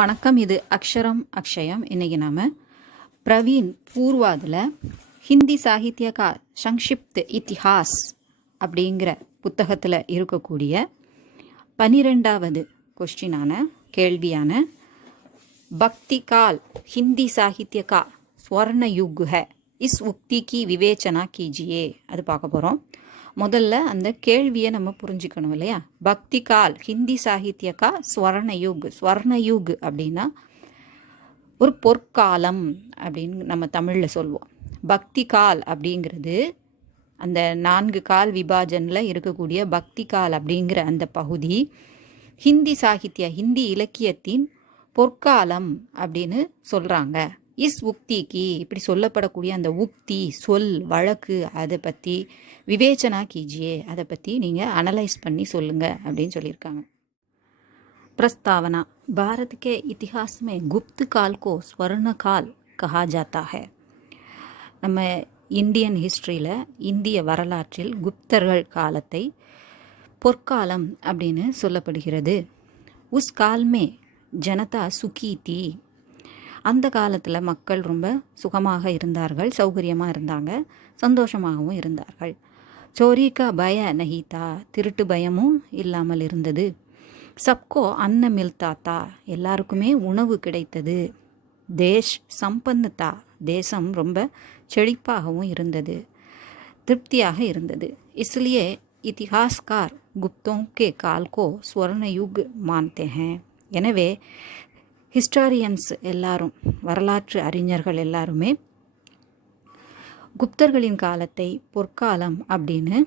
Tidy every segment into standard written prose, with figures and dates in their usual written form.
வணக்கம். இது அக்ஷரம் அக்ஷயம். இன்றைக்கி நாம் பிரவீன் பூர்வாதில் ஹிந்தி சாகித்ய கா சங்ஷிப்த் இத்திஹாஸ் அப்படிங்கிற புத்தகத்தில் இருக்கக்கூடிய 12வது கொஸ்டினான கேள்வியான பக்தி கால் ஹிந்தி சாகித்ய கா ஸ்வர்ண யுக் ஹை இஸ் உக்தி கி விவேச்சனா கீஜியே அது பார்க்க போகிறோம். முதல்ல அந்த கேள்வியை நம்ம புரிஞ்சுக்கணும் இல்லையா? பக்தி கால் ஹிந்தி சாகித்யக்கா ஸ்வர்ண யுக் அப்படின்னா ஒரு பொற்காலம் அப்படின்னு நம்ம தமிழில் சொல்லுவோம். பக்தி கால் அப்படிங்கிறது அந்த 4 கால் விபாஜனில் இருக்கக்கூடிய பக்தி கால் அப்படிங்கிற அந்த பகுதி ஹிந்தி இலக்கியத்தின் பொற்காலம் அப்படின்னு சொல்கிறாங்க. இஸ் உக்திக்கு இப்படி சொல்லப்படக்கூடிய அந்த உக்தி சொல் வழக்கு அதை பற்றி விவேச்சனா கீஜியே அதை பற்றி நீங்கள் அனலைஸ் பண்ணி சொல்லுங்கள் அப்படின்னு சொல்லியிருக்காங்க. प्रस्तावना भारत के इतिहास में गुप्त काल को स्वर्ण काल कहा जाता है. நம்ம இந்தியன் ஹிஸ்ட்ரியில் இந்திய வரலாற்றில் குப்தர்கள் காலத்தை பொற்காலம் அப்படின்னு சொல்லப்படுகிறது. உஸ் கால்மே ஜனதா சுகி தீ அந்த காலத்தில் மக்கள் ரொம்ப சுகமாக இருந்தார்கள், சௌகரியமாக இருந்தாங்க, சந்தோஷமாகவும் இருந்தார்கள். சோரிக்கா பய நஹிதா திருட்டு பயமும் இல்லாமல் இருந்தது. சப்கோ அன்ன மில்தாத்தா எல்லாருக்குமே உணவு கிடைத்தது. தேஷ் சம்பன்னதா தேசம் ரொம்ப செழிப்பாகவும் இருந்தது, திருப்தியாக இருந்தது. इसलिए இतिहासकार गुप्तों के काल को स्वर्ण युग मानते हैं. எனவே ஹிஸ்டாரியன்ஸ் எல்லாரும் வரலாற்று அறிஞர்கள் எல்லாருமே குப்தர்களின் காலத்தை பொற்காலம் அப்படின்னு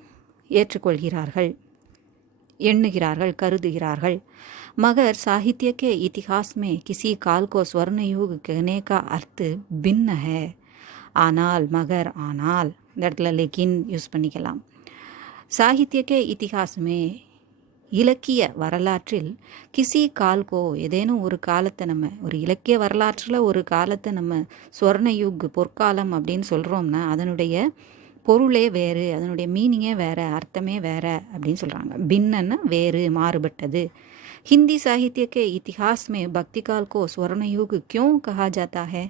ஏற்றுக்கொள்கிறார்கள், எண்ணுகிறார்கள், கருதுகிறார்கள். மகர் சாகித்ய के इतिहास में किसी काल को स्वर्ण युग कहने का अर्थ भिन्न है. ஆனால் இந்த இடத்துல லேக்கின் யூஸ் பண்ணிக்கலாம். சாகித்ய के इतिहास में இலக்கிய வரலாற்றில் கிசி கால்கோ ஏதேனும் ஒரு காலத்தை நம்ம ஒரு இலக்கிய வரலாற்றில் ஒரு காலத்தை நம்ம ஸ்வர்ண யுக் பொற்காலம் அப்படின்னு சொல்கிறோம்னா அதனுடைய பொருளே வேறு, அதனுடைய மீனிங்கே வேறு, அர்த்தமே வேறு அப்படின்னு சொல்கிறாங்க. பின்னன்னா வேறு, மாறுபட்டது. हिंदी साहित्य के इतिहास में भक्ति काल को स्वर्ण युग क्यों कहा जाता है?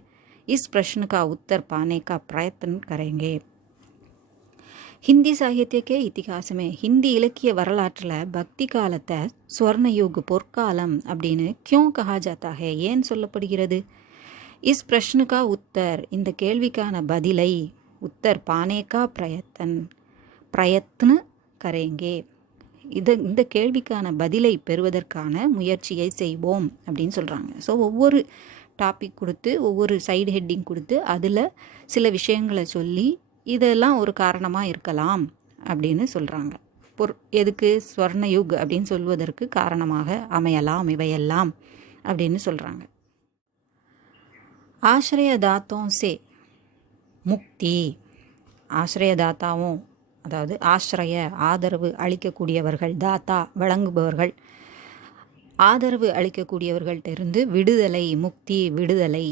इस प्रश्न का उत्तर पाने का प्रयत्न करेंगे. ஹிந்தி சாகித்யக்கே இத்திஹாசமே ஹிந்தி இலக்கிய வரலாற்றில் பக்தி காலத்தை ஸ்வர்ண யுக் பொற்காலம் அப்படின்னு கியோं கஹா ஜாத்தா ஹே ஏன் சொல்லப்படுகிறது? இஸ் பிரஷ்னுக்கா உத்தர் இந்த கேள்விக்கான பதிலை உத்தர் பானேக்கா பிரயத்ன கரேங்கே இந்த கேள்விக்கான பதிலை பெறுவதற்கான முயற்சியை செய்வோம் அப்படின்னு சொல்கிறாங்க. ஸோ ஒவ்வொரு டாபிக் கொடுத்து ஒவ்வொரு சைடு ஹெட்டிங் கொடுத்து அதில் சில விஷயங்களை சொல்லி இதெல்லாம் ஒரு காரணமாக இருக்கலாம் அப்படின்னு சொல்கிறாங்க. எதுக்கு ஸ்வர்ண யுக் அப்படின்னு சொல்வதற்கு காரணமாக அமையலாம் இவையெல்லாம் அப்படின்னு சொல்கிறாங்க. ஆசிரியதாத்தோம் சே முக்தி ஆசிரியதாத்தாவும் அதாவது ஆதரவு அளிக்கக்கூடியவர்கள், தாத்தா வழங்குபவர்கள், ஆதரவு அளிக்கக்கூடியவர்கள்ட்டிருந்து விடுதலை, முக்தி விடுதலை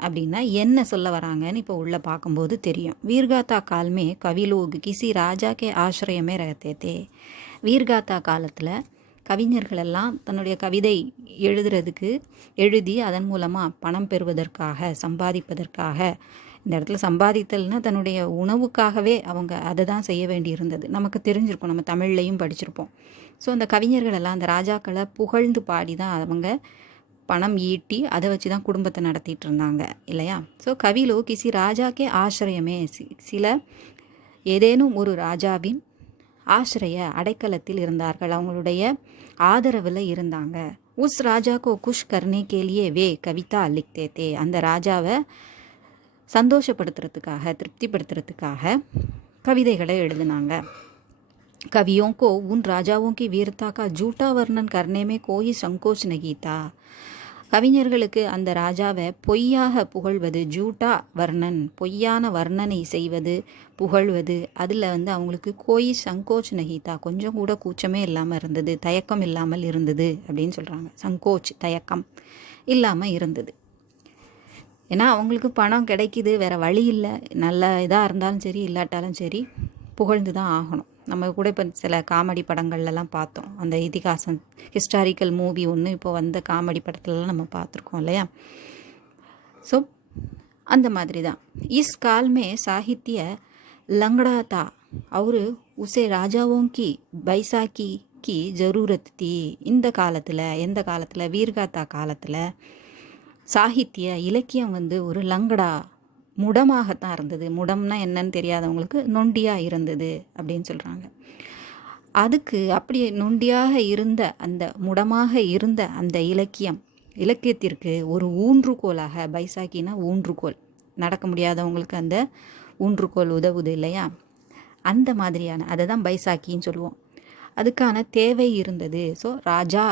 அப்படின்னா என்ன சொல்ல வராங்கன்னு இப்போ உள்ளே பார்க்கும்போது தெரியும். வீர்காத்தா காலமே கவிலோக் கிசி ராஜாக்கே ஆசிரியமே ரகத்தே. வீர்காத்தா காலத்தில் கவிஞர்களெல்லாம் தன்னுடைய கவிதை எழுதி அதன் மூலமாக பணம் பெறுவதற்காக, சம்பாதிப்பதற்காக, இந்த இடத்துல சம்பாதித்தல்னா தன்னுடைய உணவுக்காகவே அவங்க அதை தான் செய்ய வேண்டி இருந்தது. நமக்கு தெரிஞ்சிருக்கும், நம்ம தமிழ்லையும் படிச்சிருப்போம். ஸோ அந்த கவிஞர்களெல்லாம் அந்த ராஜாக்களை புகழ்ந்து பாடி தான் அவங்க பணம் ஈட்டி அதை வச்சு தான் குடும்பத்தை நடத்திட்டு இருந்தாங்க இல்லையா? ஸோ கவிலோ கிசி ராஜாக்கே ஆசிரியமே சில ஏதேனும் ஒரு ராஜாவின் அடைக்கலத்தில் இருந்தார்கள், அவங்களுடைய ஆதரவில் இருந்தாங்க. உஸ் ராஜாக்கோ குஷ் கர்னே கேலியே வே கவிதா லிக்தே தே அந்த ராஜாவை சந்தோஷப்படுத்துறதுக்காக, திருப்திப்படுத்துறதுக்காக கவிதைகளை எழுதினாங்க. कवियों को उन राजाओं की वीरता का झूठा वर्णन करने में कोई संकोच नहीं था. கவிஞர்களுக்கு அந்த ராஜாவை பொய்யாக புகழ்வது, ஜூட்டா வர்ணன் பொய்யான வர்ணனை செய்வது, புகழ்வது, அதில் அவங்களுக்கு கோய் சங்கோச் நகிதா கொஞ்சம் கூட கூச்சமே இல்லாமல் இருந்தது, தயக்கம் இல்லாமல் இருந்தது அப்படின்னு சொல்கிறாங்க. சங்கோச் தயக்கம் இல்லாமல் இருந்தது. ஏன்னா அவங்களுக்கு பணம் கிடைக்கிது, வேறு வழி இல்லை, நல்ல இதாக இருந்தாலும் சரி இல்லாட்டாலும் சரி புகழ்ந்து தான் ஆகணும். நம்ம கூட இப்போ சில காமெடி படங்கள்லாம் பார்த்தோம். அந்த இதிகாசம் ஹிஸ்டாரிக்கல் மூவி ஒன்று இப்போ வந்த காமெடி படத்துலலாம் நம்ம பார்த்துருக்கோம் இல்லையா. ஸோ அந்த மாதிரி தான் இஸ் கால்மே சாகித்ய லங்கடா தா और उसे राजाओं की बैसाखी की ज़रूरत थी. இந்த காலத்தில் எந்த காலத்தில் வீர்காத்தா காலத்தில் சாகித்ய இலக்கியம் வந்து ஒரு லங்கடா முடமாகத்தான் இருந்தது. முடம்னா என்னன்னு தெரியாதவங்களுக்கு நொண்டியாக இருந்தது அப்படின்னு சொல்கிறாங்க. அதுக்கு அப்படி நொண்டியாக இருந்த அந்த முடமாக இருந்த அந்த இலக்கியத்திற்கு ஒரு ஊன்றுகோலாக, பைசாக்கினா ஊன்றுகோல், நடக்க முடியாதவங்களுக்கு அந்த ஊன்றுகோல் உதவுது இல்லையா, அந்த மாதிரியான அதை தான் பைசாக்கின்னு சொல்லுவோம். அதுக்கான தேவை இருந்தது. ஸோ ராஜா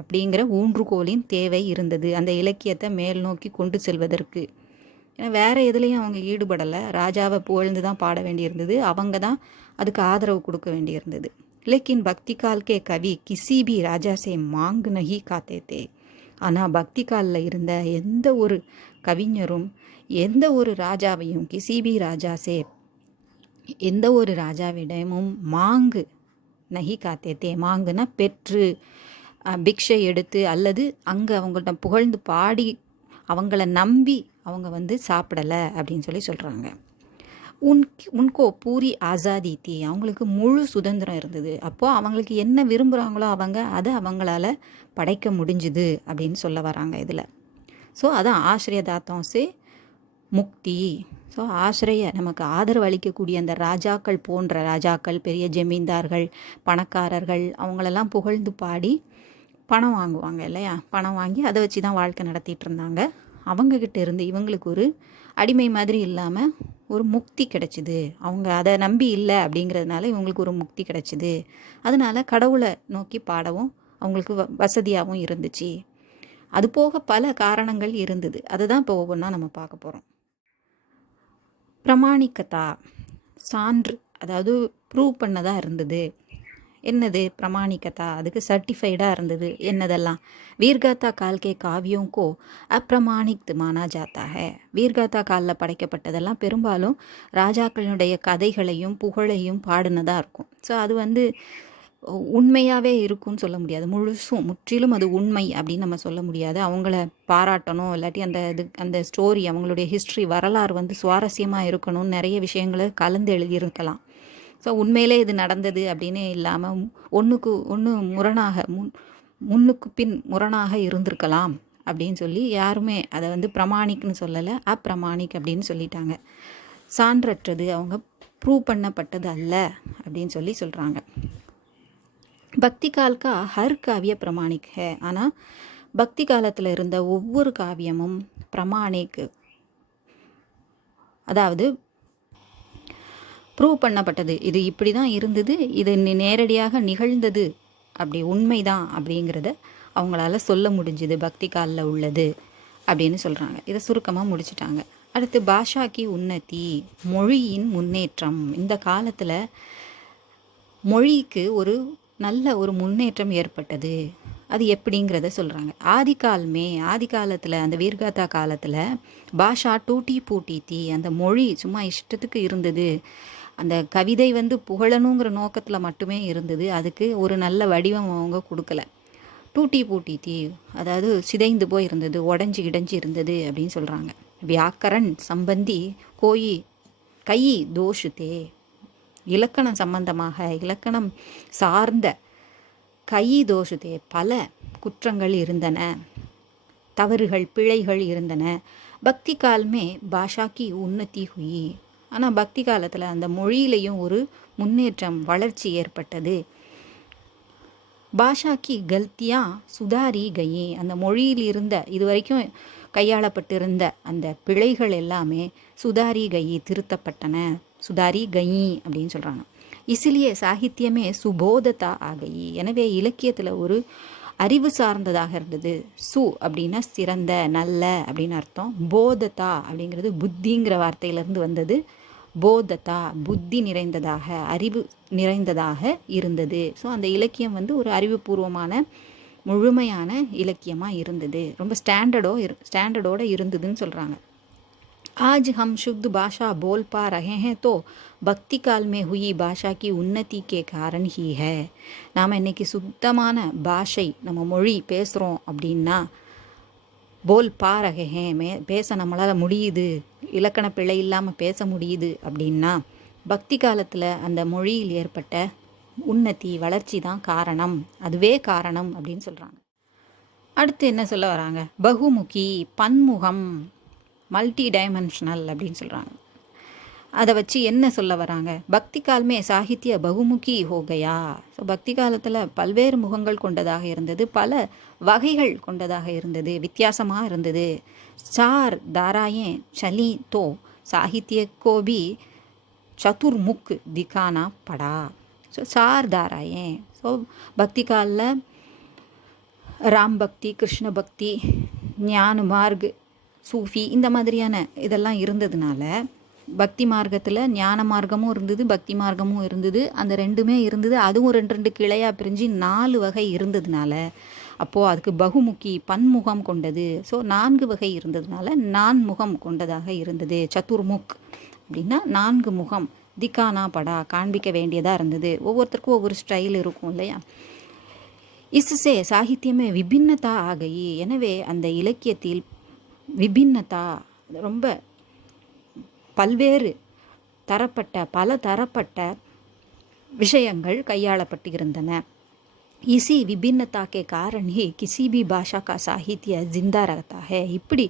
அப்படிங்கிற ஊன்றுகோலின் தேவை இருந்தது அந்த இலக்கியத்தை மேல் நோக்கி கொண்டு செல்வதற்கு. ஏன்னா வேறு எதுலேயும் அவங்க ஈடுபடலை. ராஜாவை புகழ்ந்து தான் பாட வேண்டியிருந்தது, அவங்க தான் அதுக்கு ஆதரவு கொடுக்க வேண்டியிருந்தது. लेकिन பக்தி கால் கே கவி கிசி பி ராஜா சே மாங் நஹி காத்தே தே. ஆனால் பக்தி காலில் இருந்த எந்த ஒரு கவிஞரும் எந்த ஒரு ராஜாவையும் கிசி பி ராஜா சே எந்த ஒரு ராஜாவிடமும் மாங்கு நஹி காத்தே தே. மாங்குனா பெற்று பிக்ஷை எடுத்து அல்லது அங்கே அவங்கள்ட்ட புகழ்ந்து பாடி அவங்கள நம்பி அவங்க வந்து சாப்பிடலை அப்படின்னு சொல்கிறாங்க. உன்கோ பூரி ஆசாதி தீ. அவங்களுக்கு முழு சுதந்திரம் இருந்தது. அப்போது அவங்களுக்கு என்ன விரும்புகிறாங்களோ அதை அவங்களால படைக்க முடிஞ்சுது அப்படின்னு சொல்ல வராங்க இதில். ஸோ அதான் ஆசிரியதாத்தம் சே முக்தி. ஸோ நமக்கு ஆதரவு அளிக்கக்கூடிய அந்த ராஜாக்கள் போன்ற ராஜாக்கள், பெரிய ஜமீன்தார்கள், பணக்காரர்கள், அவங்களெல்லாம் புகழ்ந்து பாடி பணம் வாங்குவாங்க இல்லையா. பணம் வாங்கி அதை வச்சு தான் வாழ்க்கை நடத்திட்டு இருந்தாங்க. அவங்கக்கிட்ட இருந்து இவங்களுக்கு ஒரு அடிமை மாதிரி இல்லாமல் ஒரு முக்தி கிடைச்சிது. அவங்க அதை நம்பி இல்லை அப்படிங்கிறதுனால இவங்களுக்கு ஒரு முக்தி கிடைச்சிது. அதனால் கடவுளை நோக்கி பாடவும் அவங்களுக்கு வசதியாகவும் இருந்துச்சு. அது போக பல காரணங்கள் இருந்தது. அதை தான் இப்போ ஒவ்வொன்றா நம்ம பார்க்க போகிறோம். பிரமாணிக்கதா, சான்று, அதாவது ப்ரூவ் பண்ணதாக இருந்தது. என்னது பிரமாணிக்கதா? அதுக்கு சர்டிஃபைடாக இருந்தது. என்னதெல்லாம்? வீர்காத்தா கால் கே காவியோं को अप्रमाणिक माना जाता है. வீர்காத்தா காலில் படைக்கப்பட்டதெல்லாம் பெரும்பாலும் ராஜாக்களுடைய கதைகளையும் புகழையும் பாடினதாக இருக்கும். ஸோ அது வந்து உண்மையாகவே இருக்கும்னு சொல்ல முடியாது. முற்றிலும் அது உண்மை அப்படின்னு நம்ம சொல்ல முடியாது. அவங்கள பாராட்டணும், இல்லாட்டி அந்த ஸ்டோரி, அவங்களுடைய ஹிஸ்ட்ரி, வரலாறு வந்து சுவாரஸ்யமாக இருக்கணும்னு நிறைய விஷயங்களை கலந்து எழுதியிருக்கலாம். ஸோ உண்மையிலே இது நடந்தது அப்படின்னு இல்லாமல் முன்னுக்கு பின் முரணாக இருந்திருக்கலாம் அப்படின்னு சொல்லி யாருமே அதை வந்து பிரமாணிக்னு சொல்லலை, அப்பிரமாணிக் அப்படின்னு சொல்லிட்டாங்க. சான்றற்றது, அவங்க ப்ரூவ் பண்ணப்பட்டது அல்ல அப்படின்னு சொல்கிறாங்க. பக்தி கால் கா ஹர் காவிய பிரமாணிக் ஹே. ஆனால் பக்தி காலத்தில் இருந்த ஒவ்வொரு காவியமும் பிரமாணிக், அதாவது ப்ரூவ் பண்ணப்பட்டது. இது இப்படி தான் இருந்தது, இது நேரடியாக நிகழ்ந்தது, அப்படி உண்மைதான் அப்படிங்கிறத அவங்களால சொல்ல முடிஞ்சுது, பக்தி காலில் உள்ளது அப்படின்னு சொல்கிறாங்க. இதை சுருக்கமாக முடிச்சிட்டாங்க. அடுத்து பாஷாக்கி உன்னதி, மொழியின் முன்னேற்றம். இந்த காலத்தில் மொழிக்கு ஒரு நல்ல ஒரு முன்னேற்றம் ஏற்பட்டது. அது எப்படிங்கிறத சொல்கிறாங்க. ஆதி காலத்தில் அந்த வீர்காத்தா காலத்தில் பாஷா டூட்டி பூட்டி தீ, அந்த மொழி சும்மா இஷ்டத்துக்கு இருந்தது. அந்த கவிதை வந்து புகழணுங்கிற நோக்கத்தில் மட்டுமே இருந்தது. அதுக்கு ஒரு நல்ல வடிவம் அவங்க கொடுக்கல. டூட்டி பூட்டி தீ, அதாவது சிதைந்து போய் இருந்தது, உடஞ்சி இடைஞ்சி இருந்தது அப்படின்னு சொல்கிறாங்க. வியாக்கரன் சம்பந்தி கை தோஷுதே. இலக்கணம் சம்பந்தமாக, இலக்கணம் சார்ந்த கை தோஷுதே, பல குற்றங்கள் இருந்தன, தவறுகள், பிழைகள் இருந்தன. பக்தி காலமே பாஷாக்கி உன்னதி ஹுயி. ஆனால் பக்தி காலத்தில் அந்த மொழியிலையும் ஒரு முன்னேற்றம், வளர்ச்சி ஏற்பட்டது. பாஷாக்கி கல்த்தியா சுதாரி கயி. அந்த மொழியில் இருந்த இதுவரைக்கும் கையாளப்பட்டிருந்த அந்த பிழைகள் எல்லாமே சுதாரி கயி, திருத்தப்பட்டன. சுதாரி கயி அப்படின்னு சொல்கிறாங்க. இசிலியே சாகித்யமே சுபோதத்தா ஆகி. எனவே இலக்கியத்தில் ஒரு அறிவு சார்ந்ததாக இருந்தது. அப்படின்னா சிறந்த, நல்ல அப்படின்னு அர்த்தம். போதத்தா அப்படிங்கிறது புத்திங்கிற வார்த்தையிலேருந்து வந்தது. போதத்தா, புத்தி நிறைந்ததாக, அறிவு நிறைந்ததாக இருந்தது. ஸோ அந்த இலக்கியம் வந்து ஒரு அறிவுபூர்வமான முழுமையான இலக்கியமாக இருந்தது. ரொம்ப ஸ்டாண்டர்டோடு இருந்ததுன்னு சொல்கிறாங்க. आज हम शुद्ध भाषा बोल पा रहे हैं तो பக்தி கால் में हुई भाषा की उन्नति के कारण ही है. நாம் இன்னைக்கு சுத்தமான பாஷை நம்ம மொழி பேசுகிறோம் அப்படின்னா போல் பா ரகே பேச நம்மளால் முடியுது, இலக்கண பிழை இல்லாமல் பேச முடியுது அப்படின்னா பக்தி காலத்தில் அந்த மொழியில் ஏற்பட்ட உன்னதி வளர்ச்சி தான் காரணம், அதுவே காரணம் அப்படின்னு சொல்கிறாங்க. அடுத்து என்ன சொல்ல வராங்க? பகுமுகி, பன்முகம், மல்டி டைமென்ஷனல் அப்படின்னு சொல்கிறாங்க. அதை வச்சு என்ன சொல்ல வராங்க? பக்தி காலமே சாகித்ய பகுமுகி ஹோகையா. ஸோ பக்தி காலத்தில் பல்வேறு முகங்கள் கொண்டதாக இருந்தது, பல வகைகள் கொண்டதாக இருந்தது, வித்தியாசமாக இருந்தது. சார் தாராயே சலி தோ சாகித்ய கோபி சதுர்முக் திகானா படா. So sir தாராயே. ஸோ பக்தி காலில் ராம் பக்தி, கிருஷ்ண பக்தி, ஞான மார்க், சூஃபி இந்த மாதிரியான இதெல்லாம் இருந்ததுனால பக்தி மார்க்கத்தில் ஞான மார்க்கமும் இருந்தது, பக்தி மார்க்கமும் இருந்தது. அந்த ரெண்டுமே இருந்தது. அதுவும் ரெண்டு கிளையாக பிரிஞ்சு 4 வகை இருந்ததுனால அப்போது அதுக்கு பகுமுகி, பன்முகம் கொண்டது. ஸோ 4 வகை இருந்ததுனால 4 முகம் கொண்டதாக இருந்தது. சதுர்முக் அப்படின்னா 4 முகம். திக்கானா படா காண்பிக்க வேண்டியதாக இருந்தது. ஒவ்வொருத்தருக்கும் ஒவ்வொரு ஸ்டைல் இருக்கும் இல்லையா? இஸ்ஸே சாகித்யமே விபின்னதா ஆகி. எனவே அந்த இலக்கியத்தில் விபின்னதா ரொம்ப பல்வேறு தரப்பட்ட பல தரப்பட்ட விஷயங்கள் கையாளப்பட்டு இருந்தன. इसी विभिन्नता के कारण ही किसी भी भाषा का साहित्य जिंदा रहता है. இப்படி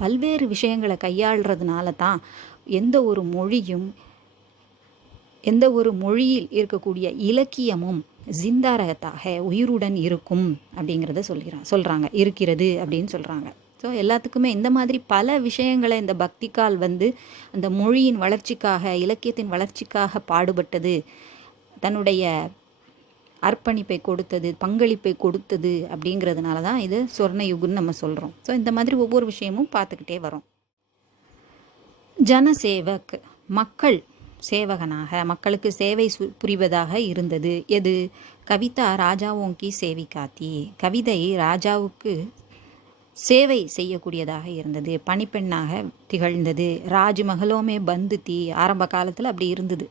பல்வேறு விஷயங்களை கையாளுறதுனால தான் எந்த ஒரு மொழியில் இருக்கக்கூடிய இலக்கியமும் ஜிந்தா ரஹதா ஹே உயிருடன் இருக்கும் அப்படிங்கிறத சொல்கிறாங்க, இருக்கிறது அப்படின்னு சொல்கிறாங்க. ஸோ எல்லாத்துக்குமே இந்த மாதிரி பல விஷயங்களை இந்த பக்திக்கால் அந்த மொழியின் வளர்ச்சிக்காக, இலக்கியத்தின் வளர்ச்சிக்காக பாடுபட்டது, தன்னுடைய அர்ப்பணிப்பை கொடுத்தது, பங்களிப்பை கொடுத்தது அப்படிங்கிறதுனால தான் இது சொர்ணயுகுன்னு நம்ம சொல்கிறோம். ஸோ இந்த மாதிரி ஒவ்வொரு விஷயமும் பார்த்துக்கிட்டே வரோம். ஜனசேவக், மக்கள் சேவகனாக, மக்களுக்கு சேவை புரிவதாக இருந்தது. எது? கவிதா ராஜாவோங்கி சேவிகாத்தி. கவிதை ராஜாவுக்கு சேவை செய்யக்கூடியதாக இருந்தது, பணிப்பெண்ணாக திகழ்ந்தது. ராஜ்மஹலோமே பந்துத்தி, ஆரம்ப காலத்தில் அப்படி இருந்தது.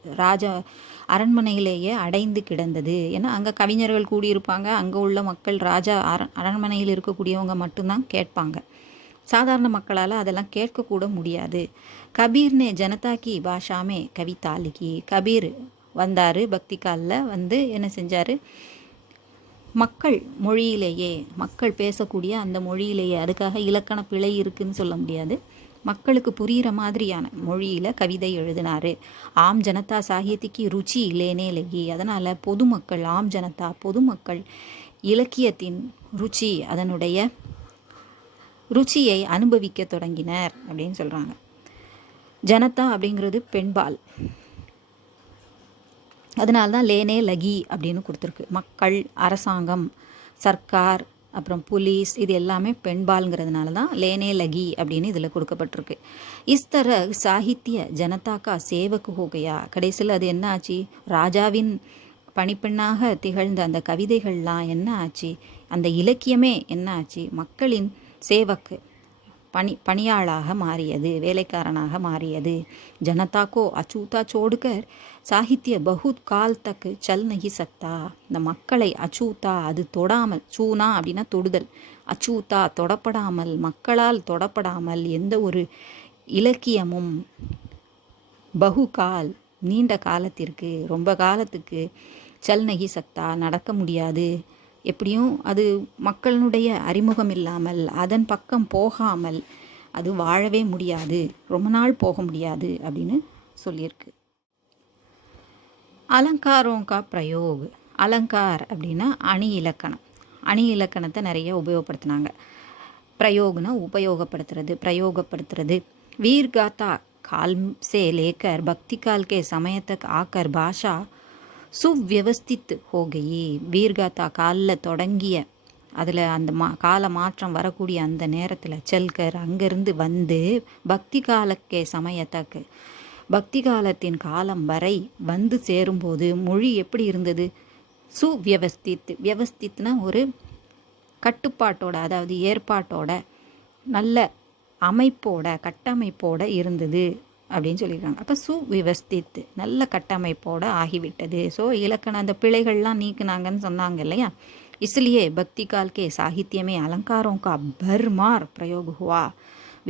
அரண்மனையிலேயே அடைந்து கிடந்தது. ஏன்னா அங்கே கவிஞர்கள் கூடியிருப்பாங்க, அங்கே உள்ள மக்கள் ராஜா அரண்மனையில் இருக்கக்கூடியவங்க மட்டும்தான் கேட்பாங்க. சாதாரண மக்களால் அதெல்லாம் கேட்கக்கூட முடியாது. கபீர்னே ஜனதா கி பாஷாமே கவிதா லிகி. கபீர் வந்தார், பக்தி காலில் என்ன செஞ்சார்? மக்கள் மொழியிலேயே, மக்கள் பேசக்கூடிய அந்த மொழியிலேயே, அதுக்காக இலக்கண பிழை இருக்குதுன்னு சொல்ல முடியாது, மக்களுக்கு புரிகிற மாதிரியான மொழியில் கவிதை எழுதினார். ஆம் ஜனதா சாகித்யக்கு ருச்சி லேனே லகி. அதனால் பொதுமக்கள், ஆம் ஜனதா பொதுமக்கள் இலக்கியத்தின் ருச்சி, அதனுடைய ருச்சியை அனுபவிக்க தொடங்கினர் அப்படின்னு சொல்கிறாங்க. ஜனதா அப்படிங்கிறது பெண்பால், அதனால்தான் லேனே லகி அப்படின்னு கொடுத்துருக்கு. மக்கள், அரசாங்கம், சர்க்கார், அப்புறம் புலிஸ், இது எல்லாமே பெண்பால்ங்கிறதுனால தான் லேனே லகி அப்படின்னு இதில் கொடுக்கப்பட்டிருக்கு. இஸ்தர சாகித்ய ஜனதாக்கா சேவக்கு ஹோகையா. கடைசியில் அது என்ன ஆச்சு? ராஜாவின் பணிப்பெண்ணாக திகழ்ந்த அந்த கவிதைகள்லாம் என்ன ஆச்சு? அந்த இலக்கியமே என்ன ஆச்சு? மக்களின் சேவக்கு, பணியாளாக மாறியது, வேலைக்காரனாக மாறியது. ஜனதாக்கோ அச்சூதா சோடுகர் சாகித்ய பகுத் கால் தக்கு சல் நகி சக்தா. இந்த மக்களை அச்சூதா, அது தொடாமல், சூனா அப்படின்னா தொடுதல், அச்சூதா தொடப்படாமல், மக்களால் தொடப்படாமல் எந்த ஒரு இலக்கியமும் பகுகால் நீண்ட காலத்திற்கு, ரொம்ப காலத்துக்கு, சல் நகி சக்தா நடக்க முடியாது. எப்படியும் அது மக்களுடைய அறிமுகம் இல்லாமல், அதன் பக்கம் போகாமல் அது வாழவே முடியாது, ரொம்ப நாள் போக முடியாது அப்படின்னு சொல்லியிருக்கு. அலங்காரோங்கா பிரயோக். அலங்கார் அப்படின்னா அணி இலக்கணம். அணி இலக்கணத்தை நிறைய உபயோகப்படுத்தினாங்க. பிரயோகனா உபயோகப்படுத்துறது, பிரயோகப்படுத்துறது. வீர்காத்தா काल से लेकर भक्ति काल के समय तक आकर भाषा சுவ்யவஸ்தித் ஹோகையே. வீர்காத்தா காலில் தொடங்கிய, அதில் அந்த கால மாற்றம் வரக்கூடிய அந்த நேரத்தில் செல்கர் அங்கேருந்து பக்தி காலக்கே சமயத்தக்கு, பக்தி காலத்தின் காலம் வரை சேரும்போது மொழி எப்படி இருந்தது? சுவியவஸ்தித். வியவஸ்தித்னா ஒரு கட்டுப்பாட்டோட, அதாவது ஏற்பாட்டோட, நல்ல அமைப்போட கட்டமைப்போட இருந்தது அப்படின்னு சொல்லியிருக்காங்க. அப்போ சுவிவஸ்தித் நல்ல கட்டமைப்போட ஆகிவிட்டது. ஸோ இலக்கணம் அந்த பிழைகள்லாம் நீக்குனாங்கன்னு சொன்னாங்க இல்லையா. इसलिए भक्ति काल के साहित्य में अलंकारों का भरमार प्रयोग हुआ.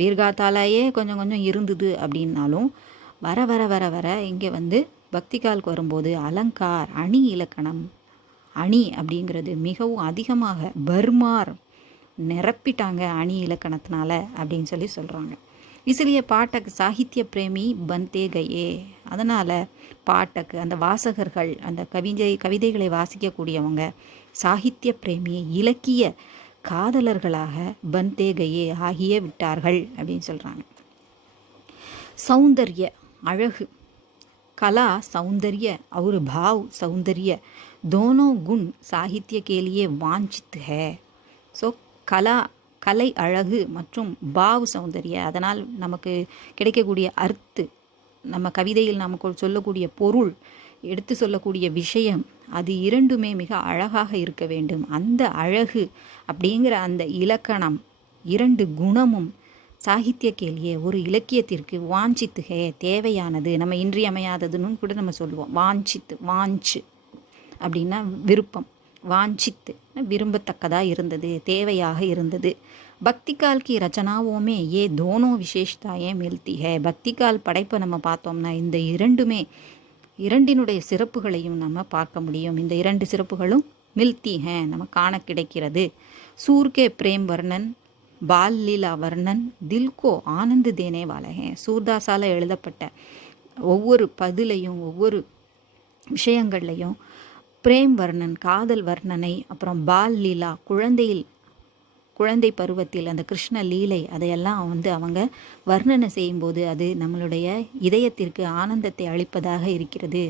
வீர்காத்தாலேயே கொஞ்சம் கொஞ்சம் இருந்தது அப்படின்னாலும் வர வர வர வர இங்கே வந்து பக்தி காலுக்கு வரும்போது அலங்கார் அணி இலக்கணம் அணி அப்படிங்கிறது மிகவும் அதிகமாக பர்மார் நிரப்பிட்டாங்க அணி இலக்கணத்தினால அப்படின்னு சொல்லி சொல்கிறாங்க. इसलिए பாட்டக் சாகித்ய பிரேமி பந்தே கயே. அதனால் பாட்டக்கு அந்த வாசகர்கள் அந்த கவிதைகளை வாசிக்கக்கூடியவங்க சாகித்ய பிரேமி இலக்கிய காதலர்களாக பந்தே கயே ஆகிய விட்டார்கள் அப்படின்னு சொல்கிறாங்க. சௌந்தர்ய அழகு कला सौंदर्य और भाव सौंदर्य दोनों गुण साहित्य के लिए वांछित है. ஸோ கலை அழகு மற்றும் பாவ் சௌந்தர்ய அதனால் நமக்கு கிடைக்கக்கூடிய அர்த்து நம்ம கவிதையில் நமக்கு சொல்லக்கூடிய பொருள் எடுத்து சொல்லக்கூடிய விஷயம் அது இரண்டுமே மிக அழகாக இருக்க வேண்டும். அந்த அழகு அப்படிங்கிற அந்த இலக்கணம் இரண்டு குணமும் சாகித்ய கேள்வியே ஒரு இலக்கியத்திற்கு வாஞ்சித்துகே தேவையானது நம்ம இன்றியமையாததுன்னு கூட நம்ம சொல்லுவோம். வாஞ்சித்து வாஞ்சு அப்படின்னா விருப்பம், வாஞ்சித்து விரும்பத்தக்கதாக இருந்தது தேவையாக இருந்தது. பக்தி கால் கி ரச்சனாவோமே ஏ தோனோ விசேஷதாயே மில்தி ஹே. பக்தி கால் படைப்பை நம்ம பார்த்தோம்னா இந்த இரண்டினுடைய சிறப்புகளையும் நம்ம பார்க்க முடியும். இந்த இரண்டு சிறப்புகளும் மில்தி ஹே நம்ம காண கிடைக்கிறது. சூர்கே பிரேம் வர்ணன் பால் லீலா வர்ணன் தில்கோ ஆனந்த் தேனே வாழகே. சூர்தாஸால் எழுதப்பட்ட ஒவ்வொரு பதிலையும் ஒவ்வொரு விஷயங்கள்லையும் பிரேம் வர்ணன் காதல் வர்ணனை அப்புறம் பால் லீலா குழந்தை பருவத்தில் அந்த கிருஷ்ண லீலை அதையெல்லாம் வந்து அவங்க வர்ணனை செய்யும்போது அது நம்மளுடைய இதயத்திற்கு ஆனந்தத்தை அளிப்பதாக இருக்கிறது.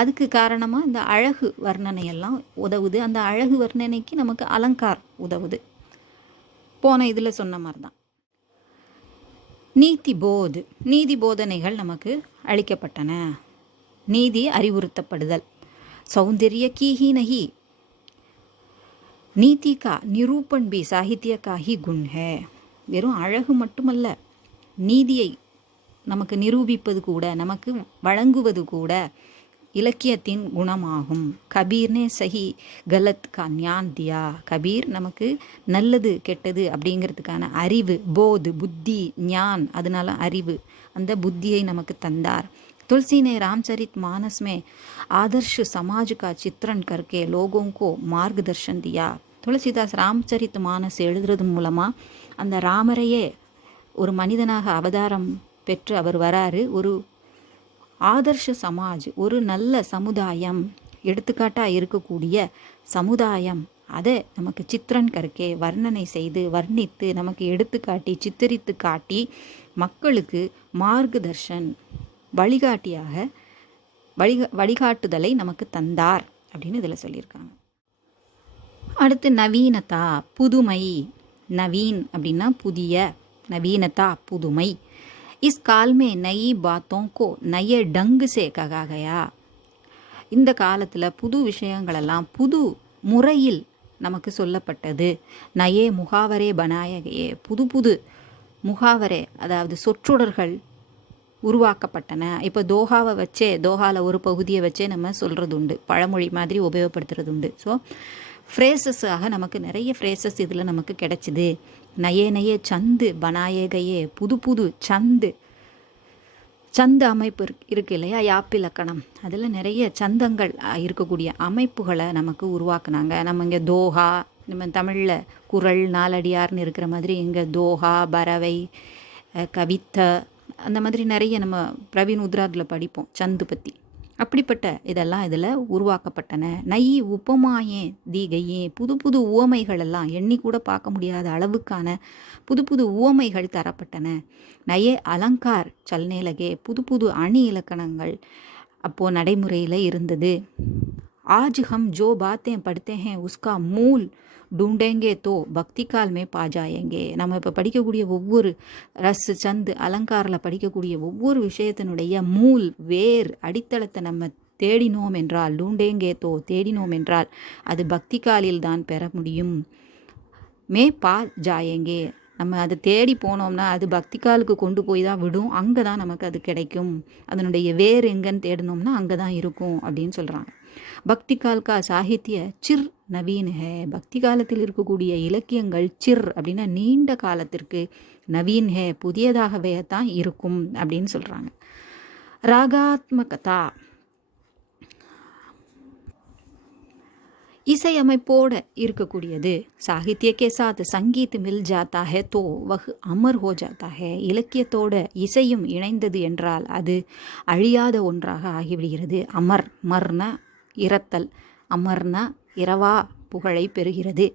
அதுக்கு காரணமாக இந்த அழகு வர்ணனையெல்லாம் உதவுது. அந்த அழகு வர்ணனைக்கு நமக்கு அலங்கார் உதவுது. போன இதில் சொன்ன மாதிரி தான் நீதி போதனைகள் நமக்கு அளிக்கப்பட்டன. நீதி அறிவுறுத்தப்படுதல். सौंदर्य की ही नहीं நீதி கா நிரூபன் பி சாகித்ய கா ஹி குண் ஹே. வெறும் அழகு மட்டுமல்ல நீதியை நமக்கு நிரூபிப்பது கூட நமக்கு வழங்குவது கூட இலக்கியத்தின் குணமாகும். கபீர்னே சஹி கலத் கா ஞான் தியா. கபீர் நமக்கு நல்லது கெட்டது அப்படிங்கிறதுக்கான அறிவு போது புத்தி ஞான் அதனால அறிவு அந்த புத்தியை நமக்கு தந்தார். तुलसी ने रामचरित मानस में आदर्श समाज का चित्रण करके लोगों को मार्गदर्शन दिया. துளசிதாஸ் ராம்சரித் மானஸ் எழுதுறது மூலமாக அந்த ராமரையே ஒரு மனிதனாக அவதாரம் பெற்று அவர் வராரு. ஒரு ஆதர்ஷ சமாஜ் ஒரு நல்ல சமுதாயம் எடுத்துக்காட்டாக இருக்கக்கூடிய சமுதாயம் அதை நமக்கு சித்திரன் கற்கே வர்ணனை செய்து வர்ணித்து நமக்கு எடுத்துக்காட்டி சித்தரித்து காட்டி மக்களுக்கு மார்கதர்ஷன் வழிகாட்டுதலை நமக்கு தந்தார் அப்படின்னு இதில் சொல்லியிருக்காங்க. அடுத்து நவீனதா புதுமை. நவீன் அப்படின்னா புதிய, நவீனதா புதுமை. இஸ் கால்மே நயி பாத்தோம் கோ நய டங்கு சே ககா கயா. இந்த காலத்தில் புது விஷயங்களெல்லாம் புது முறையில் நமக்கு சொல்லப்பட்டது. நயே முகாவரே பனாயகையே புது முகாவரே அதாவது சொற்றொடர்கள் உருவாக்கப்பட்டன. இப்போ தோஹாவில் ஒரு பகுதியை வச்சே நம்ம சொல்கிறது உண்டு, பழமொழி மாதிரி உபயோகப்படுத்துறது உண்டு. ஸோ ஃப்ரேசஸாக நமக்கு நிறைய ஃப்ரேசஸ் இதில் நமக்கு கிடைச்சிது. நயே சந்து பனாயகையே புது சந்து அமைப்பு இருக்கு இல்லையா யாப்பிலக்கணம் அதில் நிறைய சந்தங்கள் இருக்கக்கூடிய அமைப்புகளை நமக்கு உருவாக்குனாங்க. நம்ம இங்கே தோஹா நம்ம தமிழில் குறள் நாலடியார்னு இருக்கிற மாதிரி இங்கே தோஹா பறவை கவிதை அந்த மாதிரி நிறைய நம்ம பிரவீன் உத்ராதில் படிப்போம் சந்து பற்றி. அப்படிப்பட்ட இதெல்லாம் இதில் உருவாக்கப்பட்டன. நயி உபமாயே தீகையே புது உவமைகள் எல்லாம் எண்ணி கூட பார்க்க முடியாத அளவுக்கான புது உவமைகள் தரப்பட்டன. நயே அலங்கார் சல்நேலகே புது அணி இலக்கணங்கள் அப்போது நடைமுறையில் இருந்தது. ஆஜ் ஹம் ஜோ பாத்தேன் படுத்தே ஹேன் உஸ்கா மூல் ढूंढेंगे तो பக்தி கால் மே பாஜாயேங்கே. நம்ம இப்போ படிக்கக்கூடிய ஒவ்வொரு சந்து அலங்காரில் படிக்கக்கூடிய ஒவ்வொரு விஷயத்தினுடைய வேர் அடித்தளத்தை நம்ம தேடினோம் என்றால் டூண்டேங்கே தோ தேடினோம் என்றால் அது பக்தி காலில் தான் பெற முடியும். மே பா ஜாயேங்கே நம்ம அதை தேடி போனோம்னா அது பக்தி காலுக்கு கொண்டு போய் தான் விடும். அங்கே தான் நமக்கு அது கிடைக்கும். அதனுடைய வேர் எங்கன்னு தேடினோம்னா அங்கே தான் இருக்கும் அப்படின்னு சொல்கிறாங்க. பக்தி கால் கா சாகித்ய சிர் நவீன் ஹே. பக்தி காலத்தில் இருக்கக்கூடிய இலக்கியங்கள் சிர் அப்படின்னா நீண்ட காலத்திற்கு, நவீன் ஹே புதியதாகவே தான் இருக்கும் அப்படின்னு சொல்கிறாங்க. ராகாத்மகதா இசையமைப்போட இருக்கக்கூடியது. சாகித்ய கே சாத் சங்கீத் மில் ஜாத்தா ஹே தோ வஹ் அமர் ஹோ ஜாத்தா ஹே. இலக்கியத்தோட இசையும் இணைந்தது என்றால் அது அழியாத ஒன்றாக ஆகிவிடுகிறது. அமர், மர்னா இரத்தல், அமர்னா இரவா புகழை பெறுகிறது.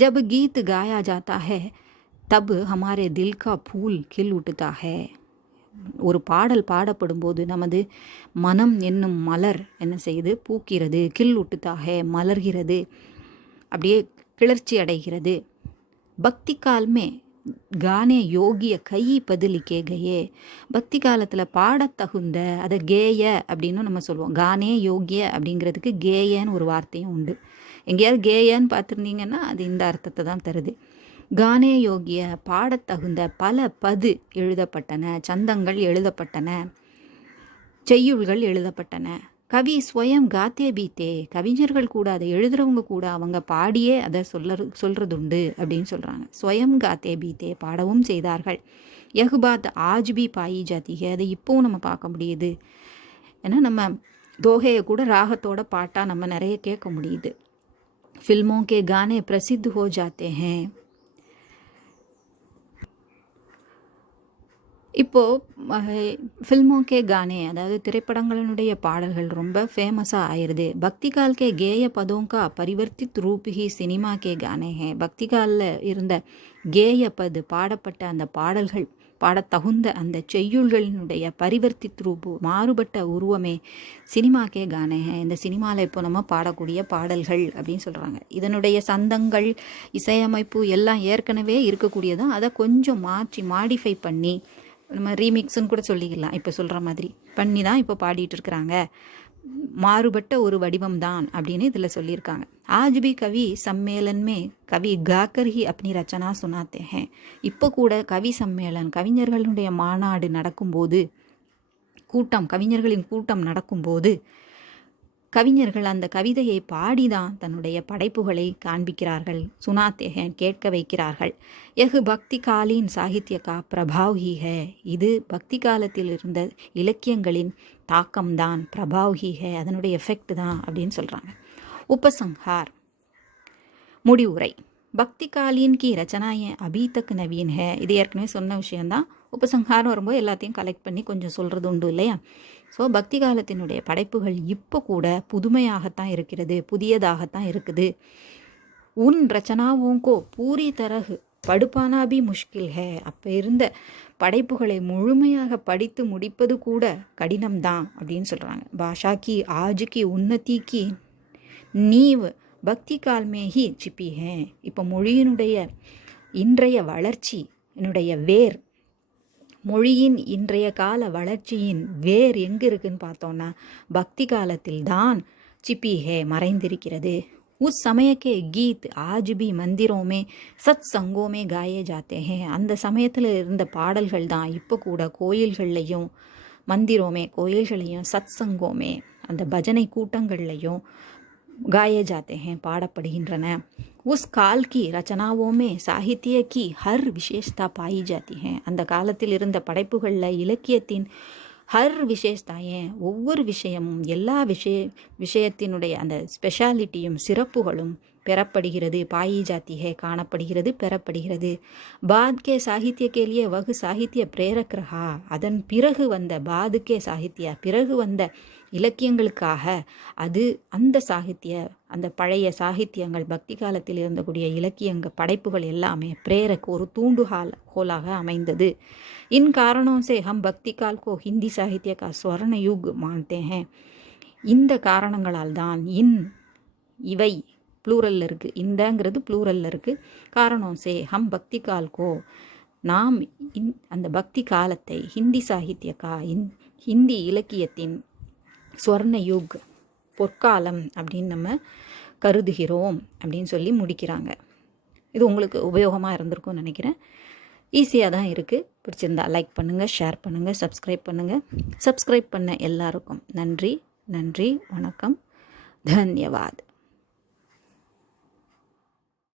ஜப் கீத் காயா ஜாத்தா ஹே தப் ஹமாரே தில் கா ஃபூல் கில் உட்டுதா ஹே. ஒரு பாடல் பாடப்படும் போது நமது மனம் என்னும் மலர் என்ன செய்யுது, பூக்கிறது. கில் உட்டுதாக மலர்கிறது, அப்படியே கிளர்ச்சி அடைகிறது. பக்தி காலமே கானே யோகிய கை பதிலிக்கே கயே. பக்தி காலத்தில் பாடத்தகுந்த அதை கேய அப்படின்னு நம்ம சொல்லுவோம். கானே யோகிய அப்படிங்கிறதுக்கு கேயன்னு ஒரு வார்த்தையும் உண்டு. எங்கேயாவது கேயன்னு பார்த்துருந்தீங்கன்னா அது இந்த அர்த்தத்தை தான் தருது. கானே யோகிய பாடத்தகுந்த பல பது எழுதப்பட்டன, சந்தங்கள் எழுதப்பட்டன, செய்யுள்கள் எழுதப்பட்டன. கவி ஸ்வயம் காத்தே பீத்தே. கவிஞர்கள் கூட அதை எழுதுறவங்க கூட அவங்க பாடியே அதை சொல்றதுண்டு அப்படின்னு சொல்கிறாங்க. ஸ்வயம் காத்தே பீத்தே பாடவும் செய்தார்கள். யஹ்பாத் ஆஜ் பி பாயி ஜாத்திகே. அதை இப்போவும் நம்ம பார்க்க முடியுது. ஏன்னா நம்ம தோகையை கூட ராகத்தோட பாட்டாக நம்ம நிறைய கேட்க முடியுது. ஃபில்மோं के गाने प्रसिद्ध हो जाते हैं. இப்போது ஃபில்மோக்கே கானே அதாவது திரைப்படங்களினுடைய பாடல்கள் ரொம்ப ஃபேமஸாக ஆயிடுது. பக்தி கால் கே கேய பதோங்கா பரிவர்த்தித் ரூப் ஹி சினிமா கே கானே ஹே. பக்தி காலில் இருந்த கேய பது பாடப்பட்ட அந்த பாடல்கள், பாடத்தகுந்த அந்த செய்யுள்களினுடைய பரிவர்த்தித் ரூபு மாறுபட்ட உருவமே சினிமாக்கே கானே ஹே. இந்த சினிமாவில் இப்போ நம்ம பாடக்கூடிய பாடல்கள் அப்படின்னு சொல்கிறாங்க. இதனுடைய சந்தங்கள், இசையமைப்பு எல்லாம் ஏற்கனவே இருக்கக்கூடியதான். அதை கொஞ்சம் மாற்றி மாடிஃபை பண்ணி நம்ம ரீமிக்ஸ்ன்னு கூட சொல்லிக்கலாம். இப்போ சொல்கிற மாதிரி பண்ணி தான் இப்போ பாடிட்டு இருக்கிறாங்க. மாறுபட்ட ஒரு வடிவம் தான் அப்படின்னு இதில் சொல்லியிருக்காங்க. ஆஜ் பி கவி சம்மேளன்மே கவி காக்கர் ஹி அப்னி ரச்சனா சுனாத்தே ஹே. இப்போ கூட கவி சம்மேளன், கவிஞர்களுடைய மாநாடு நடக்கும்போது, கூட்டம், கவிஞர்களின் கூட்டம் நடக்கும்போது கவிஞர்கள் அந்த கவிதையை பாடிதான் தன்னுடைய படைப்புகளை காண்பிக்கிறார்கள். சுனாத்தே ஹே கேட்க வைக்கிறார்கள். எஹ் பக்தி காலின் சாகித்ய கா பிரபாவ் ஹி ஹே. இது பக்தி காலத்தில் இருந்த இலக்கியங்களின் தாக்கம்தான், பிரபாவ் ஹி ஹே அதனுடைய எஃபெக்ட் தான் அப்படின்னு சொல்கிறாங்க. உபசங்ஹார் முடிவுரை. பக்தி காலீன் கி ரச்சனாயே அபி தக் நவீன் ஹே. இது ஏற்கனவே சொன்ன விஷயந்தான். உபசங்ஹாரம் வரும்போது எல்லாத்தையும் கலெக்ட் பண்ணி கொஞ்சம் சொல்கிறது உண்டு இல்லையா. ஸோ பக்தி காலத்தினுடைய படைப்புகள் இப்போ கூட புதுமையாகத்தான் இருக்கிறது, புதியதாகத்தான் இருக்குது. உன் ரச்சனாவோங்கோ பூரி தரகு படுப்பானா பி முஷ்கில் ஹே. அப்போ இருந்த படைப்புகளை முழுமையாக படித்து முடிப்பது கூட கடினம்தான் அப்படின்னு சொல்கிறாங்க. பாஷா கி ஆஜ் கி உன்னதி கி நீவ் பக்தி கால்மே ஹி சிப்பி ஹே. இப்போ மொழியினுடைய இன்றைய வளர்ச்சி என்னுடைய வேர், மொழியின் இன்றைய கால வளர்ச்சியின் வேர் எங்கே இருக்குன்னு பார்த்தோன்னா பக்தி காலத்தில் தான் சிப்பி ஹே மறைந்திருக்கிறது. உஸ் சமயக்கே கீத் ஆஜ் பி மந்திரோமே சத் சங்கோமே காயே ஜாத்தே ஹே. அந்த சமயத்தில் இருந்த பாடல்கள் தான் இப்போ கூட கோயில்கள்லையும், மந்திரோமே கோயில்களையும், சத் சங்கோமே அந்த பஜனை கூட்டங்கள்லையும் गाए जाते हैं பாடப்படுகின்றன. उस काल की रचनाओं में साहित्य की हर विशेषता पाई जाती है. அந்த காலத்தில் இருந்த படைப்புகளில் இலக்கியத்தின் ஹர் விசேஷதாயே ஒவ்வொரு விஷயமும் எல்லா விஷயத்தினுடைய அந்த ஸ்பெஷாலிட்டியும் சிறப்புகளும் பெறப்படுகிறது. பாயி ஜாத்தி ஹே காணப்படுகிறது, பெறப்படுகிறது. பாத்கே சாகித்ய கேலியே வகு சாகித்ய பிரேரக் ரஹா. அதன் பிறகு வந்த பாதுகே சாகித்ய பிறகு வந்த இலக்கியங்களுக்காக அது அந்த சாகித்ய அந்த பழைய சாகித்யங்கள் பக்தி காலத்தில் இருந்தக்கூடிய இலக்கியங்கள் படைப்புகள் எல்லாமே பிரேரக் ஒரு தூண்டுகோலாக அமைந்தது. इन कारणों से हम भक्ति काल को हिंदी साहित्य का स्वर्ण युग मानते हैं. இந்த காரணங்களால் தான் இவை ப்ளூரலில் இருக்குது, இந்தங்கிறது ப்ளூரலில் இருக்குது. காரணம் சே ஹம் பக்தி கால் கோ நாம் அந்த பக்தி காலத்தை ஹிந்தி சாகித்யக்கா ஹிந்தி இலக்கியத்தின் ஸ்வர்ண யுக் பொற்காலம் அப்படின்னு நம்ம கருதுகிறோம் அப்படின்னு சொல்லி முடிக்கிறாங்க. இது உங்களுக்கு உபயோகமாக இருந்திருக்கும்னு நினைக்கிறேன். ஈஸியாக தான் இருக்குது. பிடிச்சிருந்தா லைக் பண்ணுங்கள், ஷேர் பண்ணுங்கள், சப்ஸ்கிரைப் பண்ணுங்கள். சப்ஸ்கிரைப் பண்ண எல்லாருக்கும் நன்றி. நன்றி, வணக்கம், தன்யவாத்.